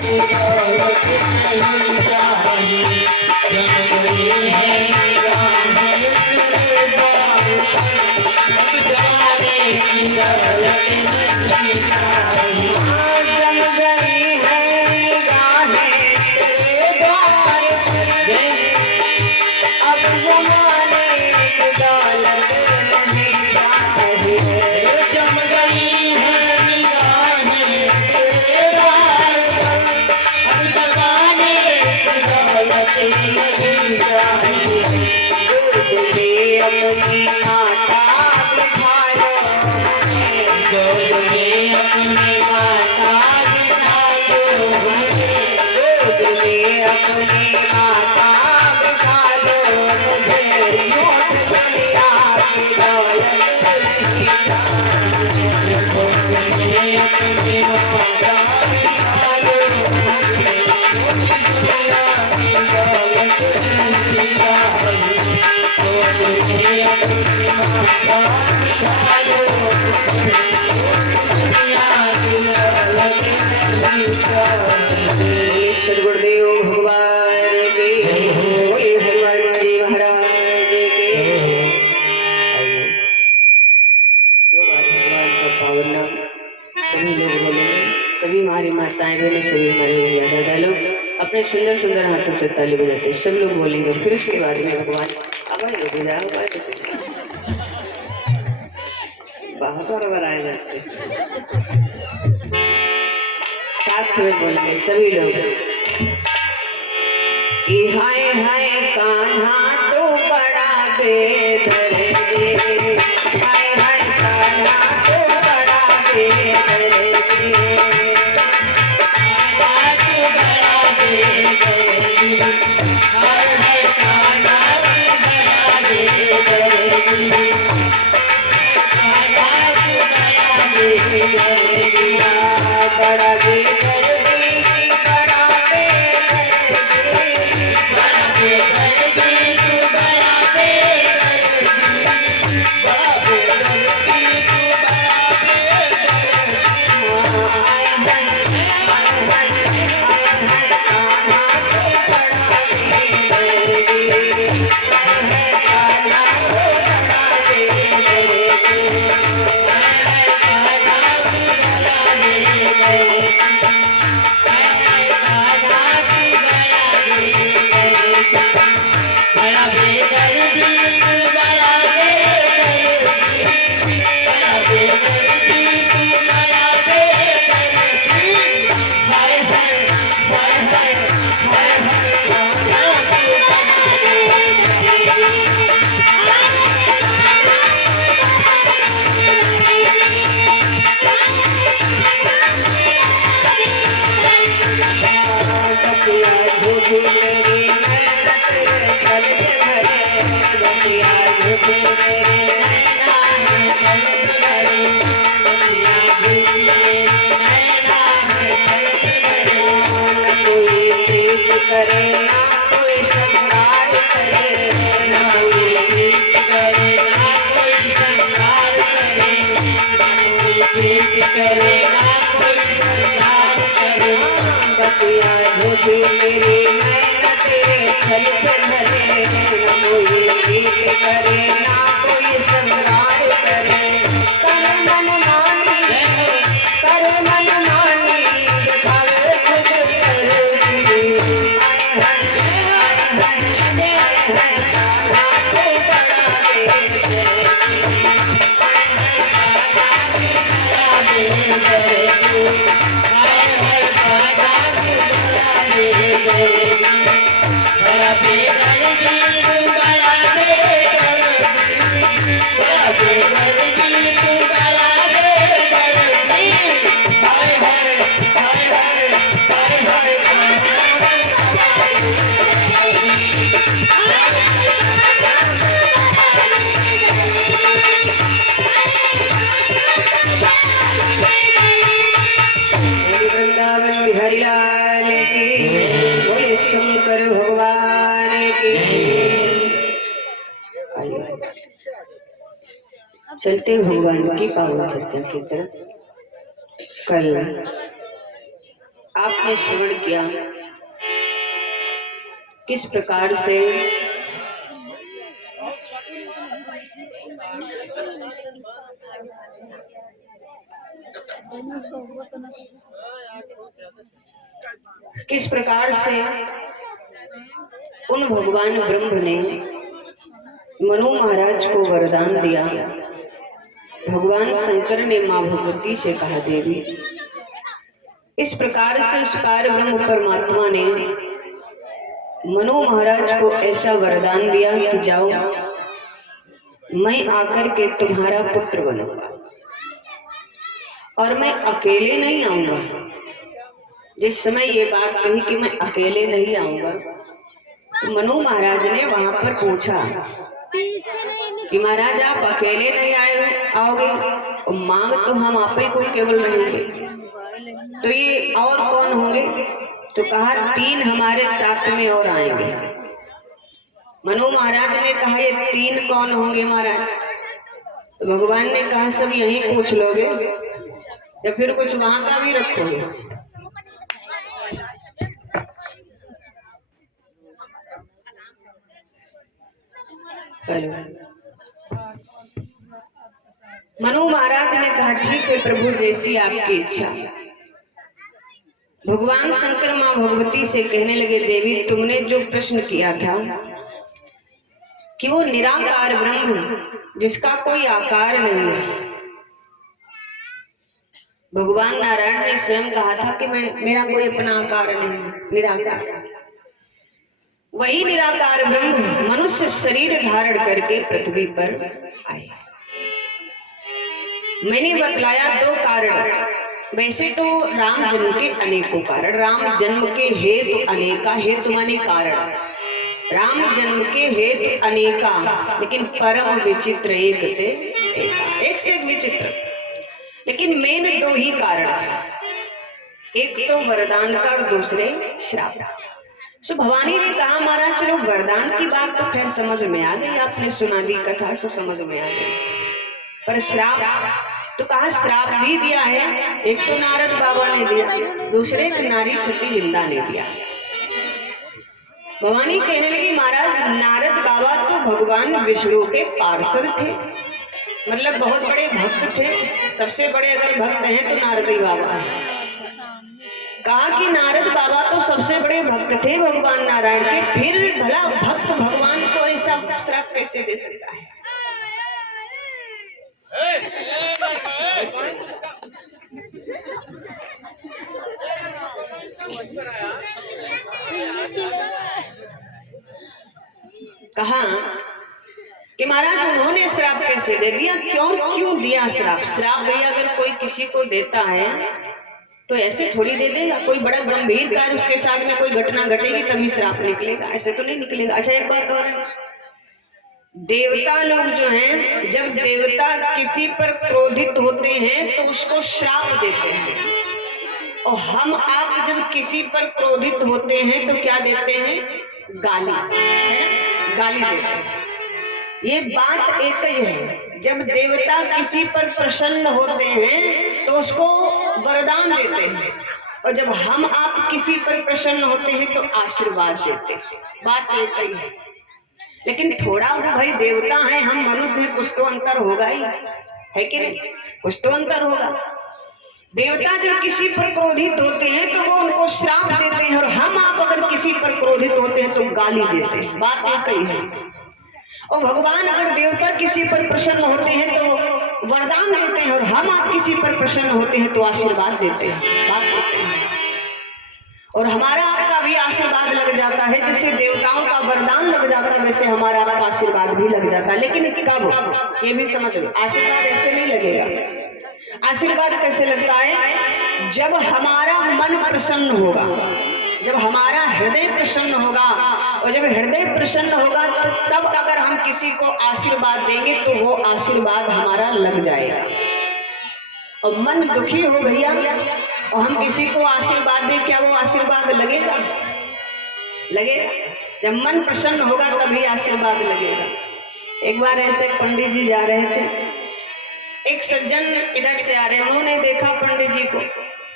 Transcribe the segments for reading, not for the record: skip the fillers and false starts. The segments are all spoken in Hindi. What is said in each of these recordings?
की दौलत नहीं चाहिए, जम गई है निगाहें तेरे द्वार पर, अब जमाने की दौलत नहीं चाहिए। जम गई है निगाहें तेरे द्वार पर, अब जमाने की दौलत नहीं चाहिए। जम गई है निगाहें तेरे द्वार पर, अब जमाने की दौलत नहीं चाहिए। गोदरे अपनी माता बिठालो, गोदरे अपनी माता बिठालो मुझे, गोदरे अपनी माता बिठालो मुझे, झूठ दुनिया की दौलत नहीं चाहिए। गोदरे अपनी माता बिठालो मुझे, दुनिया की दौलत नहीं चाहिए। गोदरे अपनी माता बिठालो मुझे, दुनिया की दौलत नहीं चाहिए। ईश्वर गुरुदेव भगवान की बोले, हनुमान जी महाराज की। आइए, दो बार भगवान का पावन नाम सभी लोग बोलेंगे। सभी हमारी माताएं बहनें, सभी हमारे भैया दादा लोग अपने सुंदर सुंदर हाथों से ताली बजाते हैं। सब लोग बोलेंगे, फिर उसके बाद में भगवान आवाज लेते जाओ, बहुत और बनाए जाते हैं। साथ में बोलेंगे सभी लोग कि हाय हाय कान्हा तू बड़ा बेदर्दी, हाय हाय कान्हा तू बड़ा बेदर्दी, बड़ा बेदर्दी की बड़ा करे ना कोई श्रृंगार करे, ना कोई प्रीत करे ना कोई श्रृंगार करे, ना कोई प्रीत करे ना कोई श्रृंगार करे। बतिया झूठी मेरी नैना तेरे छल से भरे, ना कोई प्रीत करे ना कोई श्रृंगार करे। करे मन मानी दिखावे खुद करोगी, हरिलाल की, बोले शंकर भगवान की। चलते भगवान की पावन चर्चा की तरफ। कल आपने श्रवण किया किस प्रकार से उन भगवान ब्रह्म ने मनु महाराज को वरदान दिया। भगवान शंकर ने मां भगवती से कहा, देवी इस प्रकार से उस पार ब्रह्म परमात्मा ने मनु महाराज को ऐसा वरदान दिया कि जाओ, मैं आकर के तुम्हारा पुत्र बनूंगा और मैं अकेले नहीं आऊंगा। जिस समय ये बात कही कि मैं अकेले नहीं आऊंगा, तो मनु महाराज ने वहां पर पूछा कि महाराज आप अकेले नहीं आओगे, और मांग तो हम आप ही को केवल रहेंगे, तो ये और कौन होंगे? तो कहा 3 हमारे साथ में और आएंगे। मनु महाराज ने कहा ये 3 कौन होंगे महाराज? तो भगवान ने कहा सब यहीं पूछ लोगे या फिर कुछ वहां का भी रखोगे? मनु महाराज ने कहा ठीक है प्रभु, जैसी आपकी इच्छा। भगवान शंकर मां भगवती से कहने लगे, देवी तुमने जो प्रश्न किया था कि वो निराकार ब्रह्म जिसका कोई आकार नहीं है, भगवान नारायण ने स्वयं कहा था कि मेरा कोई अपना आकार नहीं, निराकार। वही निराकार ब्रह्म मनुष्य शरीर धारण करके पृथ्वी पर आए। मैंने बतलाया 2 कारण। वैसे तो राम जन्म के अनेकों कारण, राम जन्म के हेतु अनेका, हेतु माने कारण, राम जन्म के हेतु अनेका, लेकिन परम विचित्र एक थे, एक से एक विचित्र। लेकिन मेन 2 ही कारण, एक तो वरदान का और दूसरे श्राप। सो भवानी ने कहा महाराज चलो वरदान की बात तो खैर समझ में आ गई, आपने सुना दी कथा सो समझ में आ गई, पर श्राप तो कहा श्राप भी दिया है। एक तो नारद बाबा ने दिया, दूसरे एक नारी सती विंदा ने दिया। भवानी कहने लगी महाराज नारद बाबा तो भगवान विष्णु के पार्षद थे, मतलब बहुत बड़े भक्त थे, सबसे बड़े अगर भक्त हैं तो नारद ही बाबा है। कहा कि नारद बाबा तो सबसे बड़े भक्त थे भगवान नारायण के, फिर भला भक्त भगवान को ऐसा श्राप कैसे दे सकता है? कहा कि महाराज उन्होंने श्राप कैसे दे दिया, क्यों दिया श्राप? श्राप भैया अगर कोई किसी को देता है तो ऐसे थोड़ी दे देगा, कोई बड़ा गंभीर कार्य उसके साथ में कोई घटना घटेगी तभी श्राप निकलेगा, ऐसे तो नहीं निकलेगा। अच्छा एक बात और है, देवता लोग जो हैं, जब देवता किसी पर क्रोधित होते हैं तो उसको श्राप देते हैं, और हम आप जब किसी पर क्रोधित होते हैं तो क्या देते हैं? गाली, गाली देते हैं। ये बात एक ही है, जब देवता किसी पर प्रसन्न होते हैं तो उसको वरदान देते हैं, और जब हम आप किसी पर प्रसन्न होते हैं तो आशीर्वाद देते हैं, बात एक ही है। लेकिन थोड़ा वो भाई देवता है, हम मनुष्य हैं, कुछ तो अंतर होगा ही, है कि नहीं? कुछ तो अंतर होगा। देवता जब किसी पर क्रोधित होते हैं तो वो उनको श्राप देते हैं, और हम आप अगर किसी पर क्रोधित होते हैं तो गाली देते हैं, बात एक ही है। और भगवान अगर देवता किसी पर प्रसन्न होते हैं तो वरदान देते हैं, और हम आप किसी पर प्रसन्न होते हैं तो आशीर्वाद देते हैं, बात एक ही है। और हमारा आपका भी आशीर्वाद लग जाता है, जैसे देवताओं का वरदान लग जाता है वैसे हमारा आपका आशीर्वाद भी लग जाता है। लेकिन कब, ये भी समझ लो, आशीर्वाद ऐसे नहीं लगेगा। आशीर्वाद कैसे लगता है? जब हमारा मन प्रसन्न होगा, जब हमारा हृदय प्रसन्न होगा, और जब हृदय प्रसन्न होगा तो तब अगर हम किसी को आशीर्वाद देंगे तो वो आशीर्वाद हमारा लग जाएगा। और मन दुखी हो भैया और हम किसी को आशीर्वाद दें, क्या वो आशीर्वाद लगेगा? लगेगा। जब मन प्रसन्न होगा तभी आशीर्वाद लगेगा। एक बार ऐसे पंडित जी जा रहे थे, एक सज्जन इधर से आ रहे, उन्होंने देखा पंडित जी को,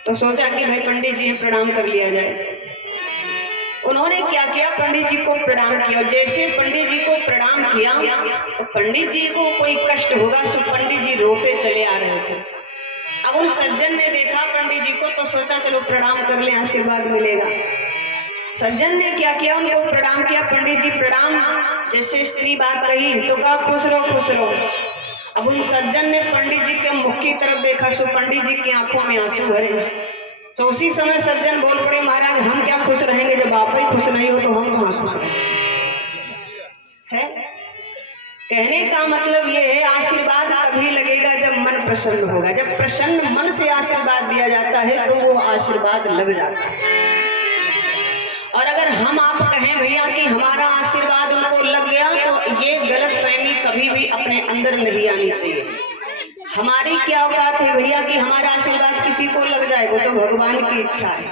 तो सोचा कि भाई पंडित जी प्रणाम कर लिया जाए। उन्होंने क्या किया, पंडित जी को प्रणाम किया। जैसे पंडित जी को प्रणाम किया तो पंडित जी को कोई कष्ट होगा, सो पंडित जी रोते चले आ रहे थे। अब उन सज्जन ने देखा पंडित जी को तो सोचा चलो प्रणाम कर ले, आशीर्वाद मिलेगा। सज्जन ने क्या किया, उनको प्रणाम किया। पंडित जी प्रणाम, जैसे स्त्री बात कही तो कहा खुश रहो खुश रहो। अब उन सज्जन ने पंडित जी के मुख की तरफ देखा, सो पंडित जी की आंखों में आंसू भरे। तो उसी समय सज्जन बोल पड़े, महाराज हम क्या खुश रहेंगे, जब आप ही खुश नहीं हो तो हम कहाँ खुश है। कहने का मतलब ये है, आशीर्वाद तभी लगेगा जब मन प्रसन्न होगा। जब प्रसन्न मन से आशीर्वाद दिया जाता है तो वो आशीर्वाद लग जाता है। और अगर हम आप कहें भैया कि हमारा आशीर्वाद उनको लग गया, तो ये गलत फहमी कभी भी अपने अंदर नहीं आनी चाहिए। हमारी क्या औकात है भैया कि हमारा आशीर्वाद किसी को लग जाए, वो तो भगवान की इच्छा है,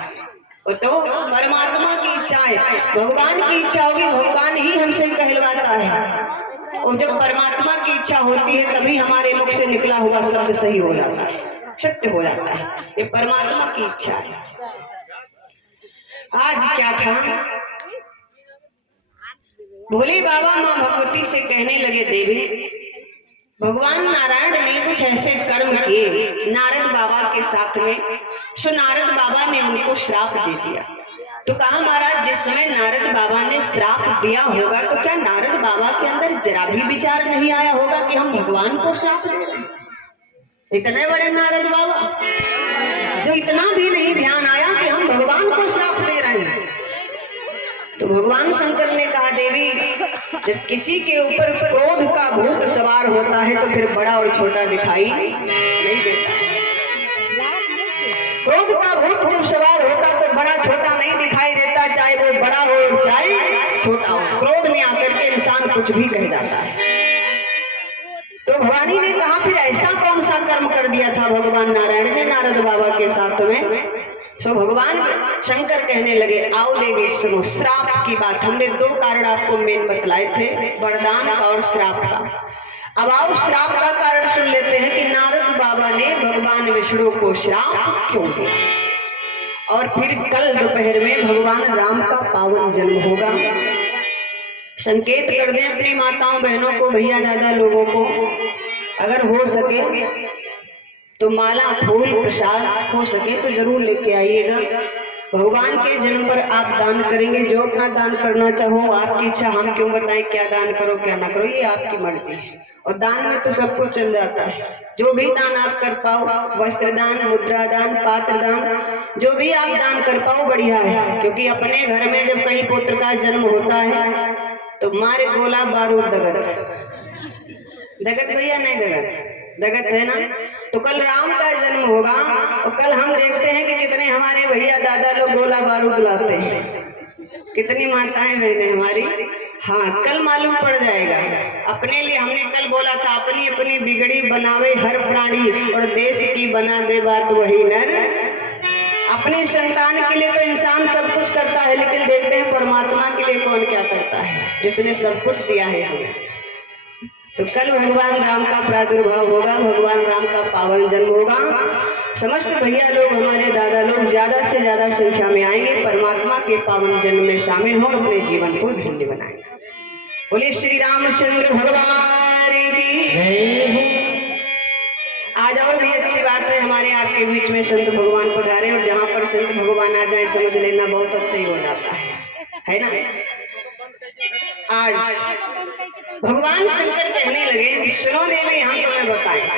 वो तो परमात्मा की इच्छा है। भगवान की इच्छा होगी, भगवान ही हमसे कहलवाता है। और जब परमात्मा की इच्छा होती है तभी हमारे मुख से निकला हुआ शब्द सही हो जाता है, सत्य हो जाता है। ये परमात्मा की इच्छा है। आज क्या था, भोले बाबा माँ भगवती से कहने लगे, देवी भगवान नारायण ने कुछ ऐसे कर्म किए नारद बाबा के साथ में, सो नारद बाबा ने उनको श्राप दे दिया। तो कहा महाराज जिस समय नारद बाबा ने श्राप दिया होगा तो क्या नारद बाबा के अंदर जरा भी विचार नहीं आया होगा कि हम भगवान को श्राप दे रहे हैं। इतने बड़े नारद बाबा, जो इतना भी नहीं ध्यान आया कि हम भगवान को श्राप दे रहे हैं। तो भगवान शंकर ने कहा, देवी जब किसी के ऊपर क्रोध का भूत सवार होता है तो फिर बड़ा और छोटा दिखाई नहीं देता। क्रोध का भूत जब सवार होता तो बड़ा छोटा नहीं दिखाई देता, चाहे वो बड़ा हो चाहे छोटा हो। क्रोध में आकर के इंसान कुछ भी कह जाता है। तो भवानी ने कहा, फिर ऐसा कौन सा कर्म कर दिया था भगवान नारायण ने नारद बाबा के साथ में। सो भगवान शंकर कहने लगे, आओ देवी सुनो, श्राप की बात हमने दो कारण आपको मेन बतलाए थे, वरदान का और श्राप का। अब आओ श्राप का कारण सुन लेते हैं कि नारद बाबा ने भगवान विष्णु को श्राप क्यों दिया। और फिर कल दोपहर में भगवान राम का पावन जन्म होगा। संकेत कर दें अपनी माताओं बहनों को, भैया दादा लोगों को, अगर हो सके तो माला फूल प्रसाद हो सके तो जरूर लेके आइएगा। भगवान के जन्म पर आप दान करेंगे, जो अपना दान करना चाहो, आपकी इच्छा, हम क्यों बताएं क्या दान करो क्या ना करो, ये आपकी मर्जी है। और दान में तो सबको चल जाता है, जो भी दान आप कर पाओ, वस्त्र दान, मुद्रा दान, पात्र दान, जो भी आप दान कर पाओ बढ़िया है। क्योंकि अपने घर में जब कहीं पुत्र का जन्म होता है तो मारे गोला बारूद दगत दगत भैया, नहीं दगत है ना। तो कल राम का जन्म होगा और कल हम देखते हैं कि कितने हमारे भैया दादा लोग गोला बारूद लाते हैं, कितनी माताएं बहनें हमारी। हाँ, कल मालूम पड़ जाएगा। अपने लिए हमने कल बोला था, अपनी अपनी बिगड़ी बनावे हर प्राणी और देश की बना दे बात वही नर। अपनी संतान के लिए तो इंसान सब कुछ करता है, लेकिन देखते हैं परमात्मा के लिए कौन क्या करता है, जिसने सब कुछ दिया है हमें। तो कल भगवान राम का प्रादुर्भाव होगा, भगवान राम का पावन जन्म होगा। समस्त भैया लोग, हमारे दादा लोग ज्यादा से ज्यादा संख्या में आएंगे, परमात्मा के पावन जन्म में शामिल हो, अपने जीवन को धन्य बनाएंगे। बोलिए श्री रामचंद्र भगवान की। आज और भी अच्छी बात है, हमारे आपके बीच में संत भगवान पधारे, और जहाँ पर संत भगवान आ जाए समझ लेना बहुत अच्छा ही हो जाता है ना। आज भगवान शंकर कहने लगे, सुनो देवी हम तुम्हें बताएं,